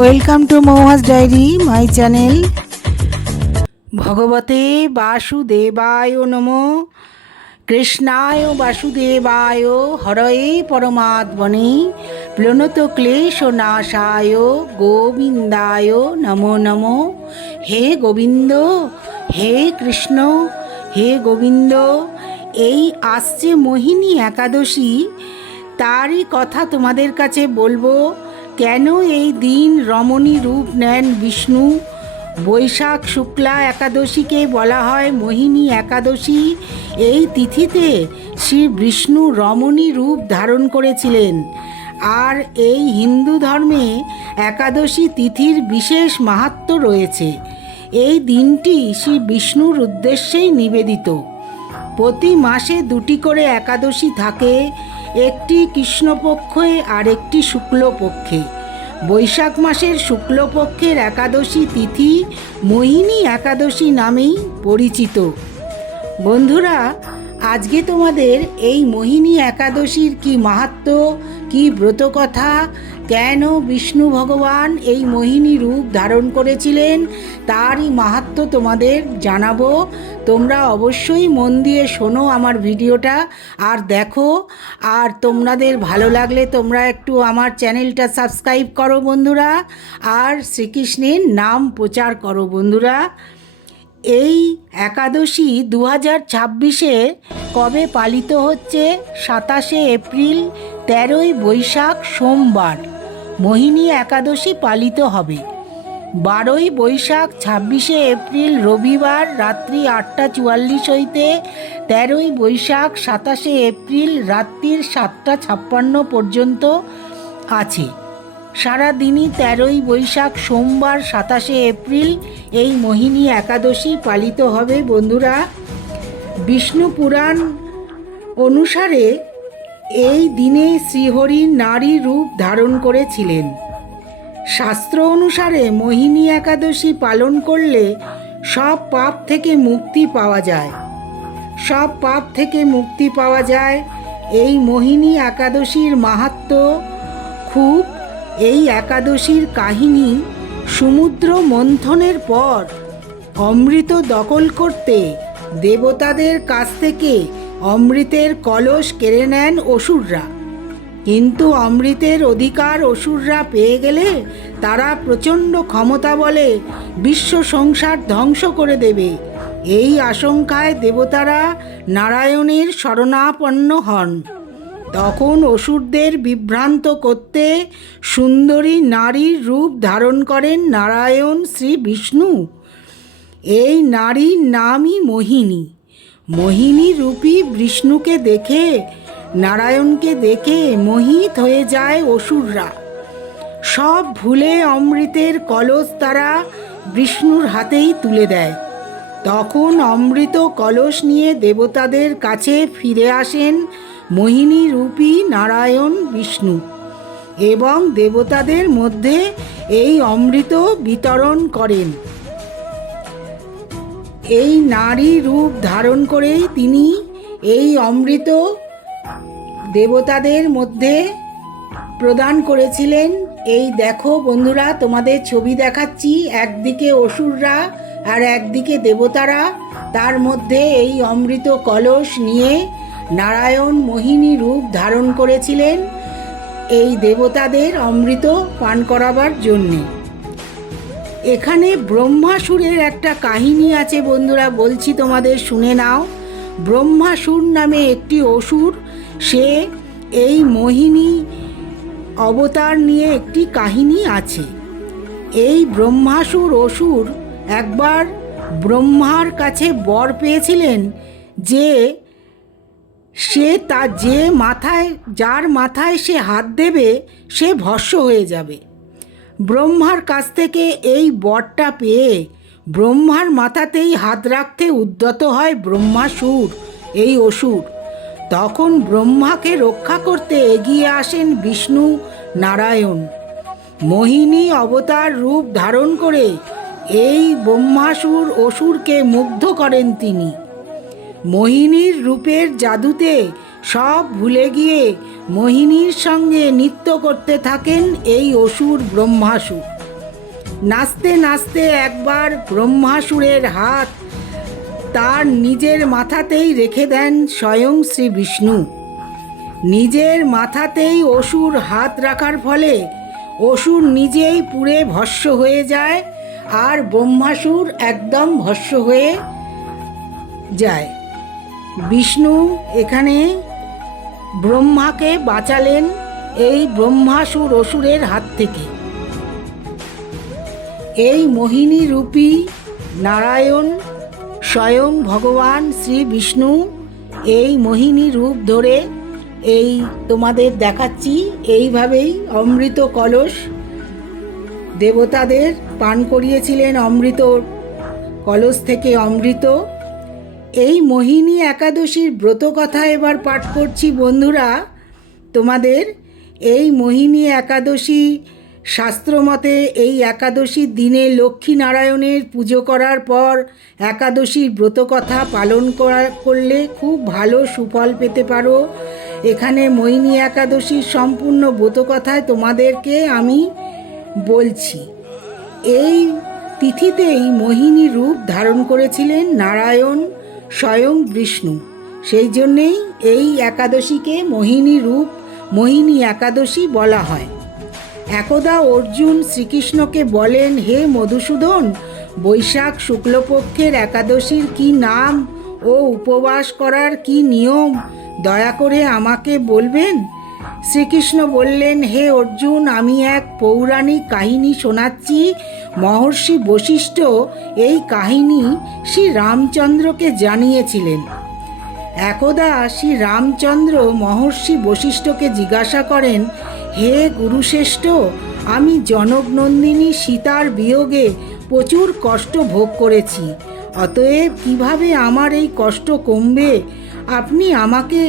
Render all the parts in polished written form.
Welcome to Mouhas diary my channel. ভগবতে বাসুদেবায় নমো। কৃষ্ণায় বাসুদেবায় হরয়ে পরমাত্মনে প্লনত ক্লেশ নাশায় গোবিন্দায় নমো নমো। হে গোবিন্দ, হে কৃষ্ণ, হে গোবিন্দ। এই আসছে মোহিনী একাদশী, তারই কথা তোমাদের কাছে বলবো। কেন এই দিন রমণী রূপ নেন বিষ্ণু? বৈশাখ শুক্লা একাদশীকে বলা হয় মোহিনী একাদশী। এই তিথিতে শ্রী বিষ্ণু রমণী রূপ ধারণ করেছিলেন। আর এই হিন্দু ধর্মে একাদশী তিথির বিশেষ মাহাত্ম্য রয়েছে। এই দিনটি শ্রী বিষ্ণুর উদ্দেশ্যেই নিবেদিত। প্রতি মাসে দুটি করে একাদশী থাকে, একটি কৃষ্ণপক্ষে আর একটি শুক্লপক্ষে। বৈশাখ মাসের শুক্লপক্ষের একাদশী তিথি মোহিনী একাদশী নামেই পরিচিত। বন্ধুরা, আজকে তোমাদের এই মোহিনী একাদশীর কি মাহাত্ম্য, কি ব্রতকথা, কেন বিষ্ণু ভগবান এই মোহিনী রূপ ধারণ করেছিলেন, তারই মাহাত্ম্য তোমাদের জানাবো। তোমরা অবশ্যই মন দিয়ে শোনো আমার ভিডিওটা আর দেখো। আর তোমাদের ভালো লাগলে তোমরা একটু আমার চ্যানেলটা সাবস্ক্রাইব করো বন্ধুরা, আর শ্রীকৃষ্ণের নাম প্রচার করো বন্ধুরা। এই একাদশী 2026-এ কবে পালিত হচ্ছে? 27শে এপ্রিল, 13ই বৈশাখ সোমবার মোহিনী একাদশী পালিত হবে। 12ই বৈশাখ 26শে এপ্রিল রবিবার রাত্রি 8টা 44 হইতে 13ই বৈশাখ 27শে এপ্রিল রাত্রির 7টা 56 পর্যন্ত আছে। সারাদিনই 13ই বৈশাখ সোমবার 27শে এপ্রিল এই মোহিনী একাদশী পালিত হবে বন্ধুরা। বিষ্ণু পুরাণ অনুসারে এই দিনে শ্রীহরি নারী রূপ ধারণ করেছিলেন। শাস্ত্র অনুসারে মোহিনী একাদশী পালন করলে সব পাপ থেকে মুক্তি পাওয়া যায়। সব পাপ থেকে মুক্তি পাওয়া যায়। এই মোহিনী একাদশীর মাহাত্ম্য খুব। এই একাদশীর কাহিনী, সমুদ্র মন্থনের পর অমৃত দখল করতে দেবতাদের কাছ থেকে অমৃতের কলস কেড়ে নেন অসুররা। কিন্তু অমৃতের অধিকার অসুররা পেয়ে গেলে তারা প্রচণ্ড ক্ষমতা বলে বিশ্ব সংসার ধ্বংস করে দেবে। এই আশঙ্কায় দেবতারা নারায়ণের শরণাপন্ন হন। তখন অসুরদের বিভ্রান্ত করতে সুন্দরী নারীর রূপ ধারণ করেন নারায়ণ শ্রী বিষ্ণু। এই নারীর নামই মোহিনী। মোহিনী রূপী বিষ্ণুকে দেখে, নারায়ণকে দেখে মোহিত হয়ে যায় অসুররা। সব ভুলে অমৃতের কলস তারা বিষ্ণুর হাতেই তুলে দেয়। তখন অমৃত কলস নিয়ে দেবতাদের কাছে ফিরে আসেন মোহিনী রূপী নারায়ণ বিষ্ণু এবং দেবতাদের মধ্যে এই অমৃত বিতরণ করেন। এই নারী রূপ ধারণ করেই তিনি এই অমৃত দেবতাদের মধ্যে প্রদান করেছিলেন। এই দেখো বন্ধুরা, তোমাদের ছবি দেখাচ্ছি। একদিকে অসুররা আর একদিকে দেবতারা, তার মধ্যে এই অমৃত কলস নিয়ে নারায়ণ মোহিনী রূপ ধারণ করেছিলেন এই দেবতাদের অমৃত পান করাবার জন্যে। এখানে ব্রহ্মাসুরের একটা কাহিনী আছে বন্ধুরা, বলছি তোমাদের শুনে নাও। ব্রহ্মাসুর নামে একটি অসুর, সে এই মোহিনী অবতার নিয়ে একটি কাহিনী আছে। এই ব্রহ্মাসুর অসুর একবার ব্রহ্মার কাছে বর পেয়েছিলেন যে সে যার মাথায় সে হাত দেবে সে ভস্ম হয়ে যাবে। ব্রহ্মার কাছ থেকে এই বরটা পেয়ে ব্রহ্মার মাথাতেই হাত রাখতে উদ্যত হয় ব্রহ্মাসুর, এই অসুর। তখন ব্রহ্মাকে রক্ষা করতে এগিয়ে আসেন বিষ্ণু নারায়ণ। মোহিনী অবতার রূপ ধারণ করে এই ব্রহ্মাসুর অসুরকে মুগ্ধ করেন তিনি। মোহিনীর রূপের জাদুতে সব ভুলে গিয়ে মোহিনীর সঙ্গে নৃত্য করতে থাকেন এই অসুর ব্রহ্মাসুর। নাচতে নাচতে একবার ব্রহ্মাসুরের হাত তার নিজের মাথাতেই রেখে দেন স্বয়ং শ্রী বিষ্ণু। নিজের মাথাতেই অসুর হাত রাখার ফলে অসুর নিজেই পুড়ে ভস্ম হয়ে যায়, আর ব্রহ্মাসুর একদম ভস্ম হয়ে যায়। বিষ্ণু এখানে ব্রহ্মাকে বাঁচালেন এই ব্রহ্মাসুর অসুরের হাত থেকে। এই মোহিনী রূপী নারায়ণ স্বয়ং ভগবান শ্রী বিষ্ণু এই মোহিনী রূপ ধরে এই তোমাদের দেখাচ্ছি। এইভাবেই অমৃত কলস দেবতাদের পান করিয়েছিলেন, অমৃত কলস থেকে অমৃত। এই মোহিনী একাদশীর ব্রত কথা এবার পাঠ করছি বন্ধুরা তোমাদের। এই মোহিনী একাদশী শাস্ত্রমতে এই একাদশীর দিনে লক্ষ্মী নারায়ণের পুজো করার পর একাদশীর ব্রত কথা পালন করলে খুব ভালো সুফল পেতে পারো। এখানে মোহিনী একাদশীর সম্পূর্ণ ব্রত কথায় তোমাদেরকে আমি বলছি। এই তিথিতেই মোহিনী রূপ ধারণ করেছিলেন নারায়ণ স্বয়ং বিষ্ণু, সেই জন্যেই এই একাদশীকে মোহিনী একাদশী বলা হয়। একদা অর্জুন শ্রীকৃষ্ণকে বলেন, হে মধুসূদন, বৈশাখ শুক্লপক্ষের একাদশীর কি নাম ও উপবাস করার কি নিয়ম দয়া করে আমাকে বলবেন? শ্রীকৃষ্ণ বললেন, হে অর্জুন, আমি এক পৌরাণিক কাহিনী শোনাচ্ছি। মহর্ষি বশিষ্ঠ এই কাহিনী শ্রী রামচন্দ্রকে জানিয়েছিলেন। একদা শ্রী রামচন্দ্র মহর্ষি বশিষ্ঠকে জিজ্ঞাসা করেন, হে গুরুশ্রেষ্ঠ, আমি জনকনন্দিনী সীতার বিয়োগে প্রচুর কষ্ট ভোগ করেছি, অতএব কিভাবে আমার এই কষ্ট কমবে? আপনি আমাকে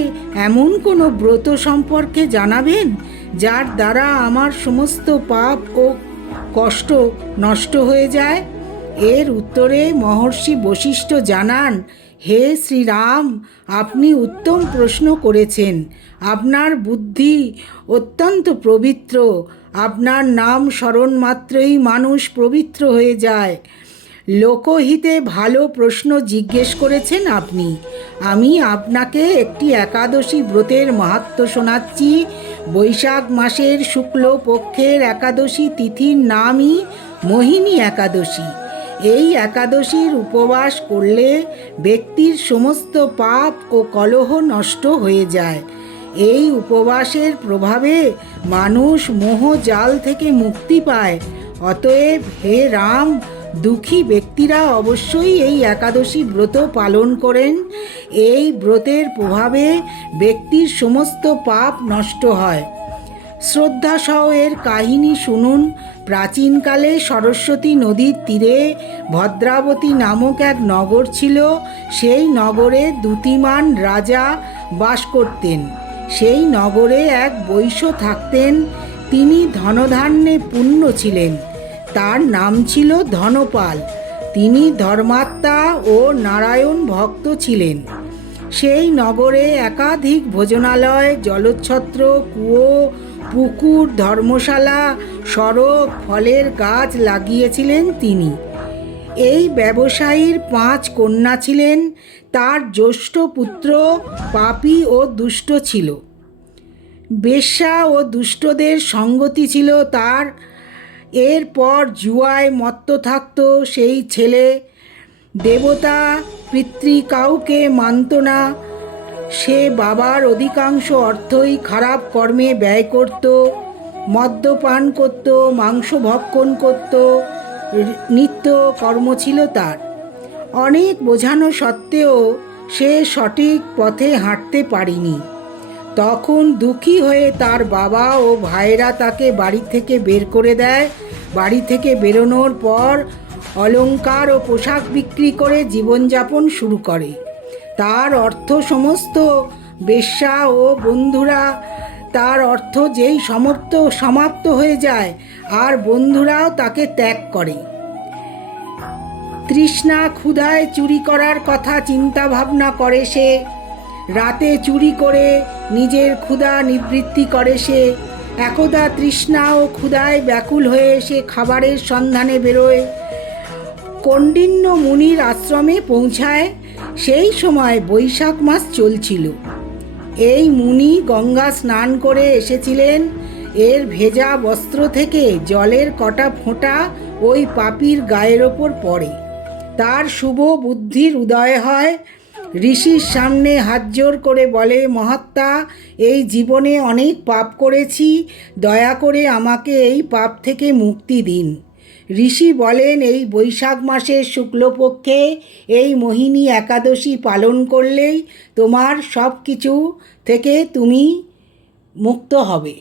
এমন কোনো ব্রত সম্পর্কে জানাবেন যার দ্বারা আমার সমস্ত পাপ ও কষ্ট নষ্ট হয়ে যায়। এর উত্তরে মহর্ষি বশিষ্ঠ জানান, হে শ্রীরাম, আপনি উত্তম প্রশ্ন করেছেন। আপনার বুদ্ধি অত্যন্ত পবিত্র। আপনার নাম স্মরণ মাত্রই মানুষ পবিত্র হয়ে যায়। লোকহিতে ভালো প্রশ্ন জিজ্ঞেস করেছেন আপনি। আমি আপনাকে একটি একাদশী ব্রতের মাহাত্ম্য শোনাচ্ছি। বৈশাখ মাসের শুক্ল পক্ষের একাদশী তিথির নামই মোহিনী একাদশী। এই একাদশীর উপবাস করলে ব্যক্তির সমস্ত পাপ ও কলহ নষ্ট হয়ে যায়। এই উপবাসের প্রভাবে মানুষ মোহ জাল থেকে মুক্তি পায়। অতএব হে রাম, দুঃখী ব্যক্তিরা অবশ্যই এই একাদশী ব্রত পালন করেন। এই ব্রতের প্রভাবে ব্যক্তির সমস্ত পাপ নষ্ট হয়। শ্রদ্ধাসহ এর কাহিনী শুনুন। প্রাচীনকালে সরস্বতী নদীর তীরে ভদ্রাবতী নামক এক নগর ছিল। সেই নগরে দ্যুতিমান রাজা বাস করতেন। সেই নগরে এক বৈশ্য থাকতেন। তিনি ধনধান্যে পূর্ণ ছিলেন। তার নাম ছিল ধনপাল। তিনি ধর্মাত্মা ও নারায়ণ ভক্ত ছিলেন। সেই নগরে একাধিক ভোজনালয়, জলচ্ছত্র, কুয়ো, পুকুর, ধর্মশালা, সড়ক, ফলের গাছ লাগিয়েছিলেন তিনি। এই ব্যবসায়ীর 5 কন্যা ছিলেন। তার জ্যেষ্ঠ পুত্র পাপী ও দুষ্ট ছিল। বেশ্যা ও দুষ্টদের সঙ্গতি ছিল তার। এরপর জুয়ায় মত্ত থাকত সেই ছেলে। দেবতা পিতৃ কাউকে মানত না। সে বাবার অধিকাংশ অর্থই খারাপ কর্মে ব্যয় করত। মদ্যপান করত, মাংস ভক্ষণ করত, নিত্য কর্ম ছিল তার। অনেক বোঝানো সত্ত্বেও সে সঠিক পথে হাঁটতে পারেনি। তখন দুঃখী হয়ে তার বাবা ও ভাইরা তাকে বাড়ি থেকে বের করে দেয়। বাড়ি থেকে বেরোনোর পর অলংকার ও পোশাক বিক্রি করে জীবনযাপন শুরু করে। তার অর্থ সমস্ত বেশ্যা ও বন্ধুরা, তার অর্থ যেই সমাপ্ত হয়ে যায় আর বন্ধুরাও তাকে ত্যাগ করে। তৃষ্ণা ক্ষুধায় চুরি করার কথা চিন্তা ভাবনা করে সে। রাতে চুরি করে নিজের ক্ষুধা নিবৃত্তি করে সে। একদা তৃষ্ণা ও ক্ষুধায় ব্যাকুল হয়ে এসে খাবারের সন্ধানে বেরোয়, কৌণ্ডিন্য মুনির আশ্রমে পৌঁছায়। সেই সময় বৈশাখ মাস চলছিল। এই মুনি গঙ্গা স্নান করে এসেছিলেন। এর ভেজা বস্ত্র থেকে জলের কটা ফোঁটা ওই পাপীর গায়ের ওপর পড়ে। তার শুভ বুদ্ধির উদয় হয়। ঋষির সামনে হাতজোড় করে বলে, মহাত্মা, এই জীবনে অনেক পাপ করেছি, দয়া করে আমাকে এই পাপ থেকে মুক্তি দিন। ঋষি বলেন, এই বৈশাখ মাসের শুক্লপক্ষে এই মোহিনী একাদশী পালন করলেই তোমার সব কিছু থেকে তুমি মুক্ত হবে।